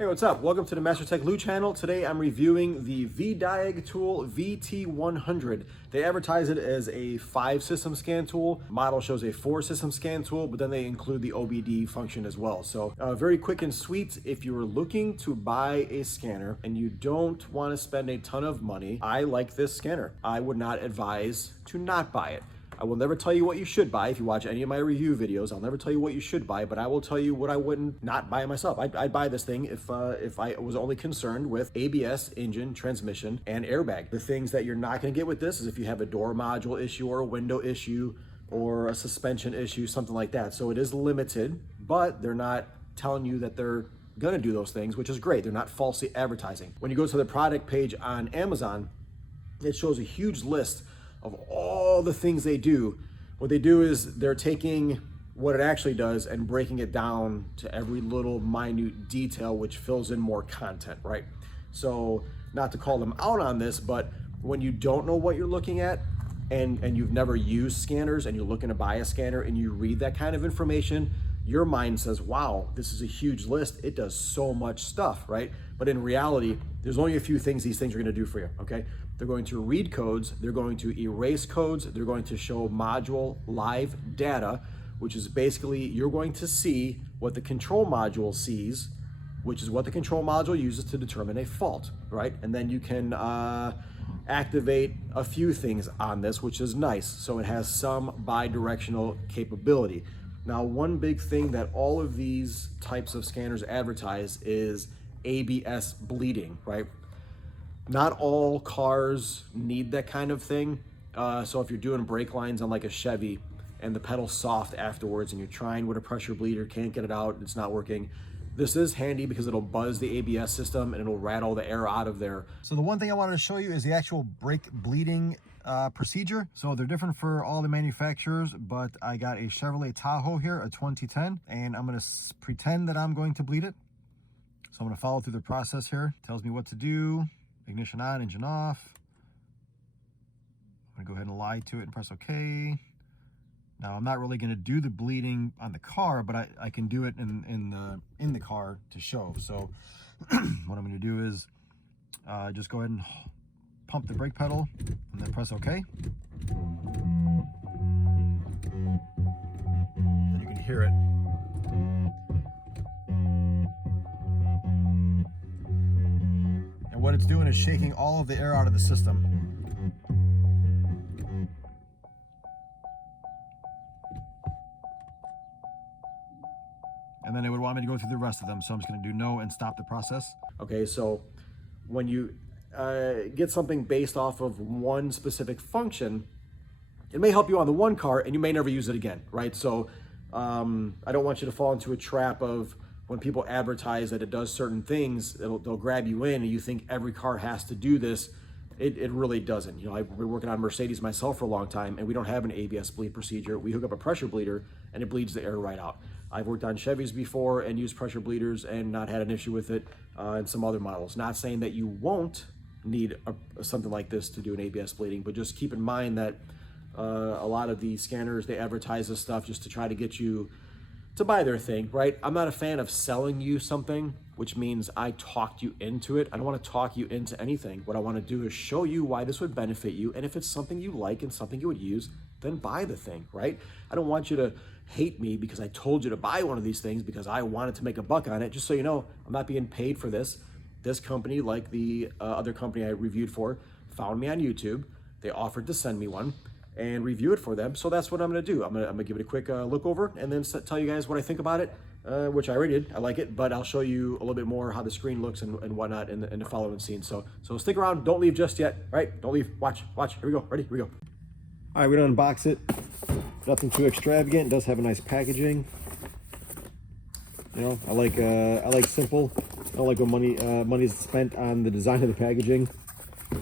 Hey, what's up? Welcome to the Master Tech Lou channel. Today I'm reviewing the Vdiagtool VT100. They advertise it as a 5 system scan tool. Model shows a 4 system scan tool, but then they include the OBD function as well. So very quick and sweet. If you're looking to buy a scanner and you don't want to spend a ton of money, I like this scanner. I would not advise to not buy it. I will never tell you what you should buy. If you watch any of my review videos, I'll never tell you what you should buy, but I will tell you what I wouldn't not buy myself. I'd buy this thing if I was only concerned with ABS, engine, transmission, and airbag. The things that you're not gonna get with this is if you have a door module issue or a window issue or a suspension issue, something like that. So it is limited, but they're not telling you that they're gonna do those things, which is great. They're not falsely advertising. When you go to the product page on Amazon, it shows a huge list of all the things they do. What they do is they're taking what it actually does and breaking it down to every little minute detail, which fills in more content, right? So not to call them out on this, but when you don't know what you're looking at and you've never used scanners and you're looking to buy a scanner and you read that kind of information, your mind says, wow, this is a huge list. It does so much stuff, right? But in reality, there's only a few things these things are gonna do for you, okay? They're going to read codes, they're going to erase codes, they're going to show module live data, which is basically you're going to see what the control module sees, which is what the control module uses to determine a fault, right? And then you can activate a few things on this, which is nice. So it has some bi-directional capability. Now, one big thing that all of these types of scanners advertise is ABS bleeding, right? Not all cars need that kind of thing. So if you're doing brake lines on like a Chevy and the pedal's soft afterwards and you're trying with a pressure bleeder, can't get it out, it's not working, this is handy because it'll buzz the ABS system and it'll rattle the air out of there. So the one thing I wanted to show you is the actual brake bleeding procedure. So they're different for all the manufacturers, but I got a Chevrolet Tahoe here, a 2010, and I'm gonna pretend that I'm going to bleed it. So I'm gonna follow through the process here. It tells me what to do. Ignition on, engine off. I'm gonna go ahead and lie to it and press OK. Now I'm not really gonna do the bleeding on the car, but I can do it in the car to show. So what I'm gonna do is just go ahead and pump the brake pedal and then press OK. And you can hear it. And what it's doing is shaking all of the air out of the system. And then it would want me to go through the rest of them. So I'm just gonna do no and stop the process. Okay, so when you get something based off of one specific function, it may help you on the one car and you may never use it again, right? So I don't want you to fall into a trap of when people advertise that it does certain things, they'll grab you in and you think every car has to do this. It really doesn't. You know, I've been working on Mercedes myself for a long time and we don't have an ABS bleed procedure. We hook up a pressure bleeder and it bleeds the air right out. I've worked on Chevys before and used pressure bleeders and not had an issue with it, and some other models. Not saying that you won't need something like this to do an ABS bleeding, but just keep in mind that a lot of these scanners, they advertise this stuff just to try to get you to buy their thing, right? I'm not a fan of selling you something, which means I talked you into it. I don't want to talk you into anything. What I want to do is show you why this would benefit you. And if it's something you like and something you would use, then buy the thing, right? I don't want you to hate me because I told you to buy one of these things because I wanted to make a buck on it. Just so you know, I'm not being paid for this. This company, like the other company I reviewed for, found me on YouTube. They offered to send me one and review it for them. So that's what I'm gonna do. I'm gonna give it a quick look over and then tell you guys what I think about it, which I already did. I like it, but I'll show you a little bit more how the screen looks and whatnot in the following scene. So stick around, don't leave just yet, right? Don't leave, watch, here we go, ready, here we go. All right, we're gonna unbox it. Nothing too extravagant, it does have a nice packaging. You know, I like simple. I don't like when money's spent on the design of the packaging.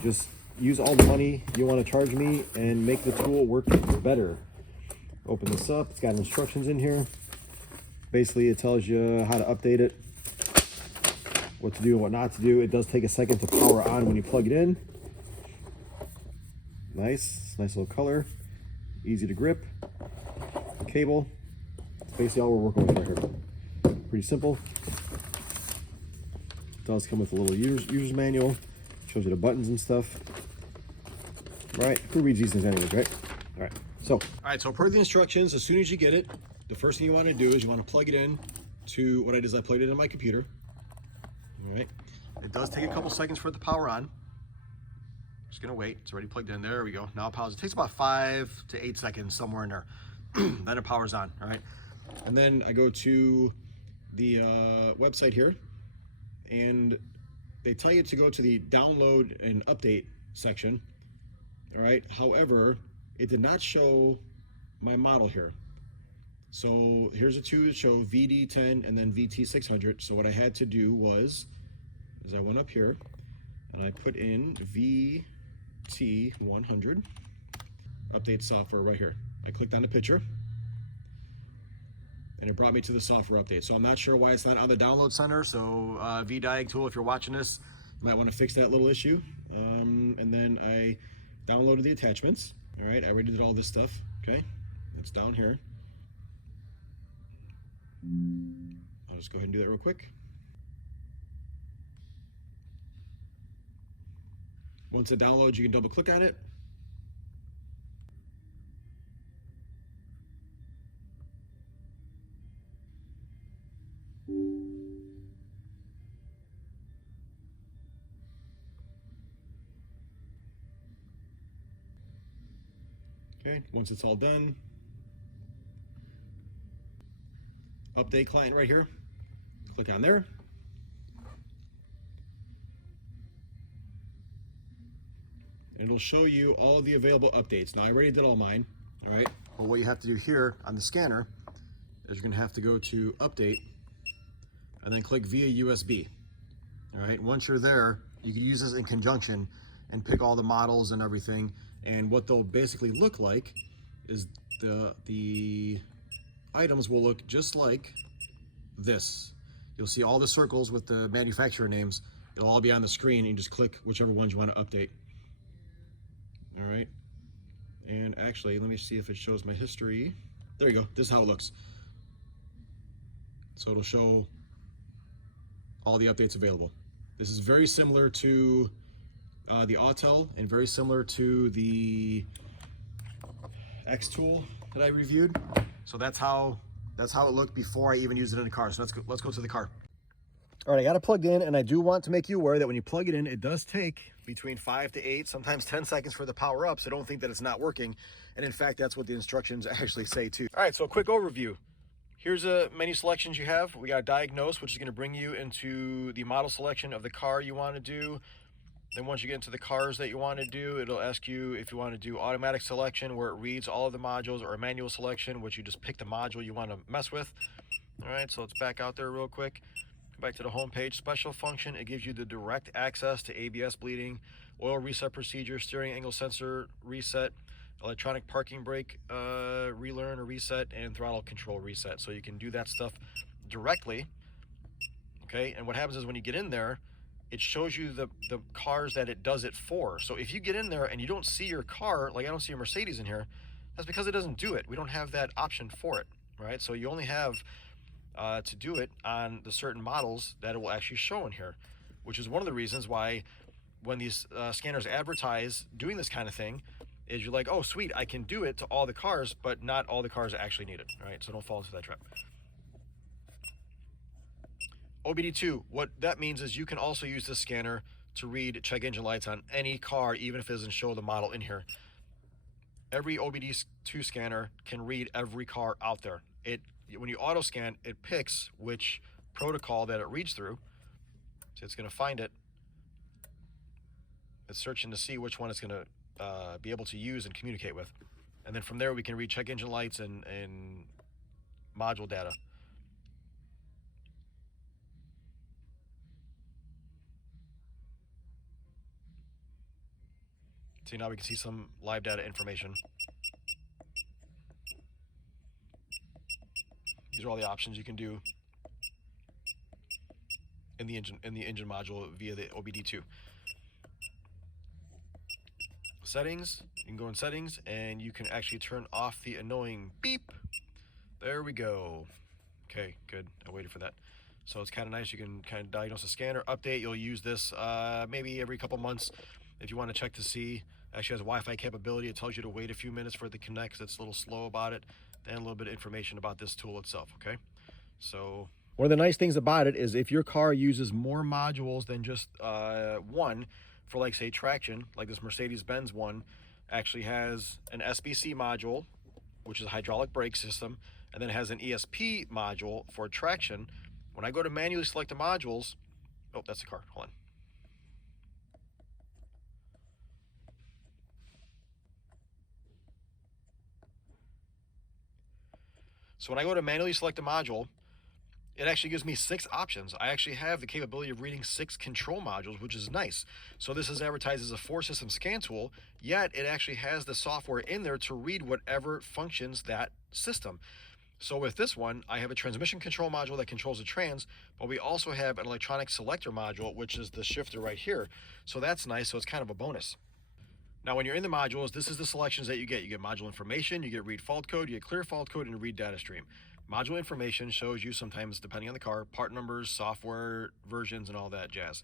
Just use all the money you want to charge me and make the tool work better. Open this up, it's got instructions in here. Basically, it tells you how to update it, what to do and what not to do. It does take a second to power on when you plug it in. Nice little color, easy to grip. Cable, it's basically all we're working with right here. Pretty simple. does come with a little user's manual. Shows you the buttons and stuff. Right? Who reads these things anyways, right? All right. So per the instructions, as soon as you get it, the first thing you want to do is you want to plug it in to what I did is I plugged it in my computer. All right. It does take a couple seconds for it to power on. Just gonna wait. It's already plugged in. There we go. Now it powers. It takes about 5 to 8 seconds, somewhere in there. Then it powers on. All right. And then I go to the website here, and they tell you to go to the download and update section. All right. However, it did not show my model here. So here's the two that show VD10 and then VT600. So what I had to do was, is I went up here and I put in VT100 update software right here. I clicked on the picture and it brought me to the software update. So I'm not sure why it's not on the download center. So Vdiagtool, if you're watching this, you might want to fix that little issue. And then I downloaded the attachments. All right, I already did all this stuff. Okay, it's down here. I'll just go ahead and do that real quick. Once it downloads, you can double click on it. Okay, once it's all done, update client right here, click on there. And it'll show you all the available updates. Now I already did all mine, all right? Well, what you have to do here on the scanner is you're gonna have to go to update and then click via USB, all right? Once you're there, you can use this in conjunction and pick all the models and everything. And what they'll basically look like is the items will look just like this. You'll see all the circles with the manufacturer names. It'll all be on the screen. You just click whichever ones you want to update. All right. And actually, let me see if it shows my history. There you go. This is how it looks. So it'll show all the updates available. This is very similar to the Autel and very similar to the X tool that I reviewed. So that's how it looked before I even used it in the car. So let's go to the car. All right, I got it plugged in, and I do want to make you aware that when you plug it in, it does take between 5 to 8, sometimes 10 seconds for the power up. So don't think that it's not working. And in fact, that's what the instructions actually say too. All right, so a quick overview. Here's a menu selections you have. We got diagnose, which is going to bring you into the model selection of the car you want to do. Then once you get into the cars that you want to do, it'll ask you if you want to do automatic selection, where it reads all of the modules, or a manual selection, which you just pick the module you want to mess with. All right, so let's back out there real quick. Go back to the home page. Special function, it gives you the direct access to ABS bleeding, oil reset procedure, steering angle sensor reset, electronic parking brake relearn or reset, and throttle control reset. So you can do that stuff directly. Okay, and what happens is when you get in there, it shows you the cars that it does it for. So if you get in there and you don't see your car, like I don't see a Mercedes in here, that's because it doesn't do it. We don't have that option for it, right? So you only have to do it on the certain models that it will actually show in here, which is one of the reasons why when these scanners advertise doing this kind of thing, is you're like, oh sweet, I can do it to all the cars, but not all the cars actually need it, right? So don't fall into that trap. OBD2, what that means is you can also use this scanner to read check engine lights on any car, even if it doesn't show the model in here. Every OBD2 scanner can read every car out there. When you auto scan, it picks which protocol that it reads through. So it's going to find it. It's searching to see which one it's going to be able to use and communicate with. And then from there, we can read check engine lights and module data. See, now we can see some live data information. These are all the options you can do in the engine module via the OBD2. Settings, you can go in settings and you can actually turn off the annoying beep. There we go. Okay, good. I waited for that. So it's kind of nice. You can kind of diagnose a scanner, update. You'll use this maybe every couple months if you want to check to see. Actually has Wi-Fi capability. It tells you to wait a few minutes for it to connect because it's a little slow about it. Then a little bit of information about this tool itself, okay? So one of the nice things about it is if your car uses more modules than just one, for like say traction, like this Mercedes-Benz one, actually has an SBC module, which is a hydraulic brake system, and then has an ESP module for traction. When I go to manually select the modules, oh, that's the car, hold on. So when I go to manually select a module, it actually gives me 6 options. I actually have the capability of reading 6 control modules, which is nice. So this is advertised as a 4-system scan tool, yet it actually has the software in there to read whatever functions that system. So with this one, I have a transmission control module that controls the trans, but we also have an electronic selector module, which is the shifter right here. So that's nice, so it's kind of a bonus. Now, when you're in the modules, this is the selections that you get. You get module information, you get read fault code, you get clear fault code, and read data stream. Module information shows you sometimes, depending on the car, part numbers, software versions, and all that jazz.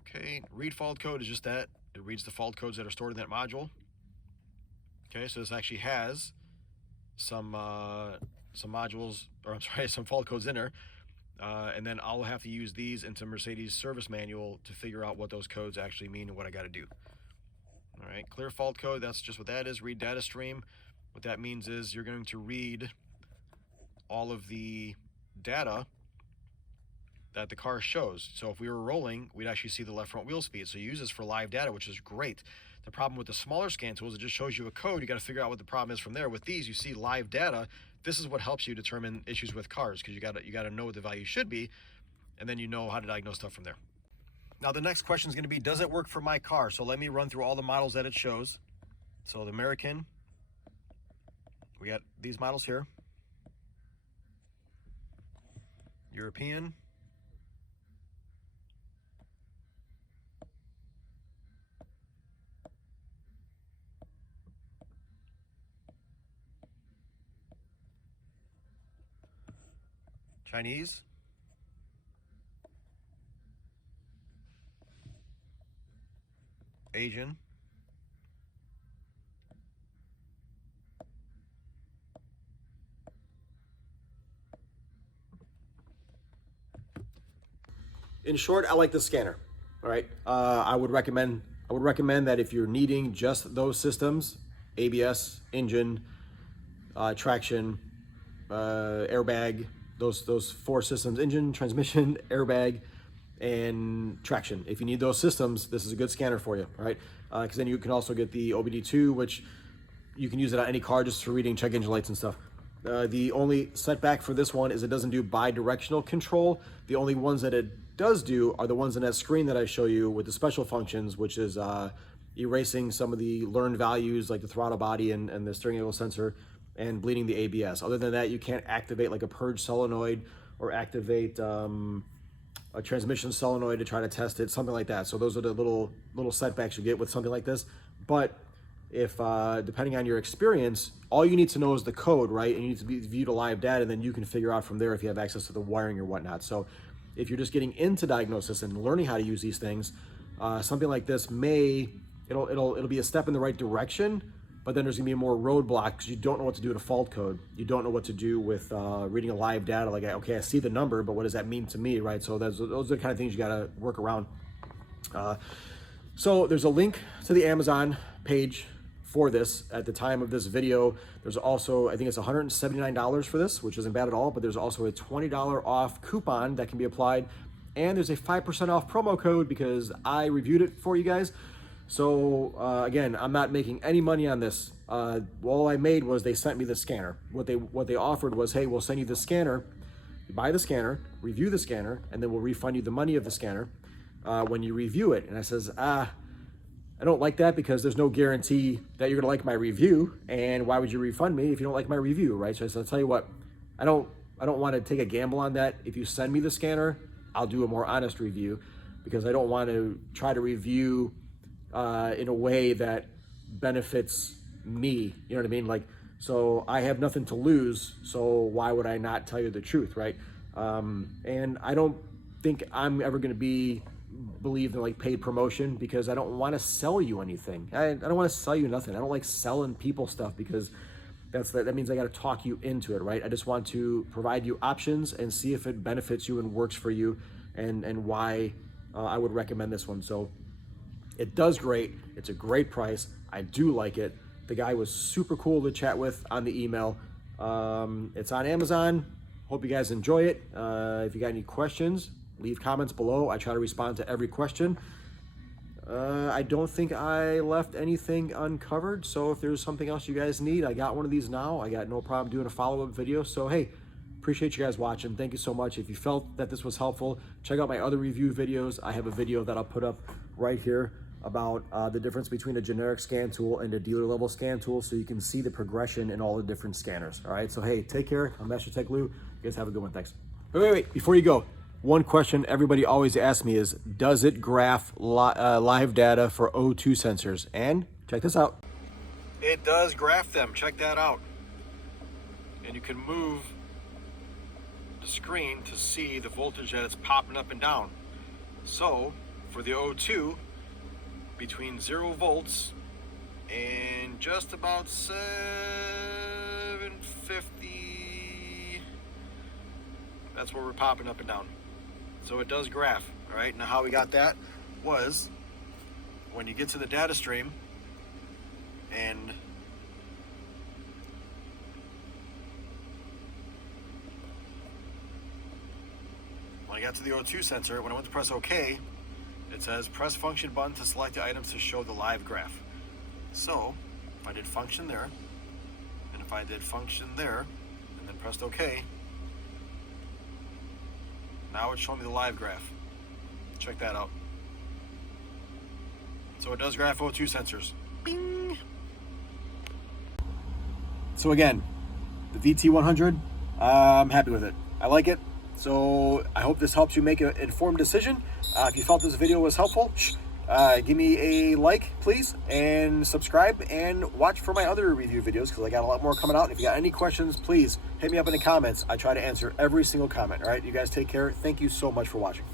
Okay, read fault code is just that. It reads the fault codes that are stored in that module. Okay, so this actually has some modules, or I'm sorry, some fault codes in there. And then I'll have to use these into Mercedes service manual to figure out what those codes actually mean and what I got to do. All right, clear fault code, that's just what that is. Read data stream. What that means is you're going to read all of the data that the car shows. So if we were rolling, we'd actually see the left front wheel speed. So you use this for live data, which is great. The problem with the smaller scan tools, it just shows you a code. You got to figure out what the problem is from there. With these, you see live data. This is what helps you determine issues with cars, because you got to know what the value should be, and then you know how to diagnose stuff from there. Now the next question is going to be, does it work for my car? So let me run through all the models that it shows. So the American, we got these models here. European, Chinese, Asian, in short, I like the scanner. All right, I would recommend that if you're needing just those systems, ABS, engine, traction, airbag, those 4 systems: engine, transmission, airbag, and traction. If you need those systems, this is a good scanner for you, all right? Because then you can also get the OBD2, which you can use it on any car just for reading check engine lights and stuff. The only setback for this one is it doesn't do bi-directional control. The only ones that it does do are the ones in that screen that I show you with the special functions, which is erasing some of the learned values like the throttle body and the steering wheel sensor, and bleeding the ABS. Other than that, you can't activate like a purge solenoid or activate a transmission solenoid to try to test it, something like that. So those are the little setbacks you get with something like this. But if depending on your experience, all you need to know is the code, right? And you need to be viewed a live data, and then you can figure out from there if you have access to the wiring or whatnot. So if you're just getting into diagnosis and learning how to use these things, something like this it'll be a step in the right direction, but then there's gonna be more roadblocks because you don't know what to do with a fault code. You don't know what to do with reading a live data. Like, okay, I see the number, but what does that mean to me, right? So those are the kind of things you gotta work around. So there's a link to the Amazon page for this at the time of this video. There's also, I think it's $179 for this, which isn't bad at all, but there's also a $20 off coupon that can be applied. And there's a 5% off promo code because I reviewed it for you guys. So again, I'm not making any money on this. All I made was they sent me the scanner. What they offered was, hey, we'll send you the scanner. You buy the scanner, review the scanner, and then we'll refund you the money of the scanner when you review it. And I says, I don't like that because there's no guarantee that you're gonna like my review, and why would you refund me if you don't like my review, right? So I said, I'll tell you what, I don't want to take a gamble on that. If you send me the scanner, I'll do a more honest review, because I don't want to try to review in a way that benefits me, you know what I mean? Like, So I have nothing to lose. So why would I not tell you the truth, right? And I don't think I'm ever going to believe in like paid promotion, because I don't want to sell you anything. I don't want to sell you nothing. I don't like selling people stuff, because that means I got to talk you into it, right? I just want to provide you options and see if it benefits you and works for you, and why I would recommend this one. So it does great. It's a great price. I do like it. The guy was super cool to chat with on the email. It's on Amazon. Hope you guys enjoy it. If you got any questions, leave comments below. I try to respond to every question. I don't think I left anything uncovered. So if there's something else you guys need, I got one of these now. I got no problem doing a follow-up video. So hey, appreciate you guys watching. Thank you so much. If you felt that this was helpful, check out my other review videos. I have a video that I'll put up right here about the difference between a generic scan tool and a dealer level scan tool, so you can see the progression in all the different scanners. All right, so hey, take care. I'm Master Tech Lou. You guys have a good one. Thanks. Wait, before you go, one question everybody always asks me is, does it graph live data for O2 sensors? And check this out. It does graph them. Check that out. And you can move the screen to see the voltage that it's popping up and down. So for the O2, between 0 volts and just about 750, that's where we're popping up and down. So it does graph. All right, now how we got that was when you get to the data stream, and when I got to the O2 sensor, when I went to press OK, it says press function button to select the items to show the live graph. So if I did function there, and if I did function there, and then pressed OK, now it's showing me the live graph. Check that out. So it does graph O2 sensors. Bing! So again, the VT100, I'm happy with it. I like it. So I hope this helps you make an informed decision. If you felt this video was helpful, give me a like, please, and subscribe, and watch for my other review videos, because I got a lot more coming out. And if you got any questions, please hit me up in the comments. I try to answer every single comment. All right, you guys take care. Thank you so much for watching.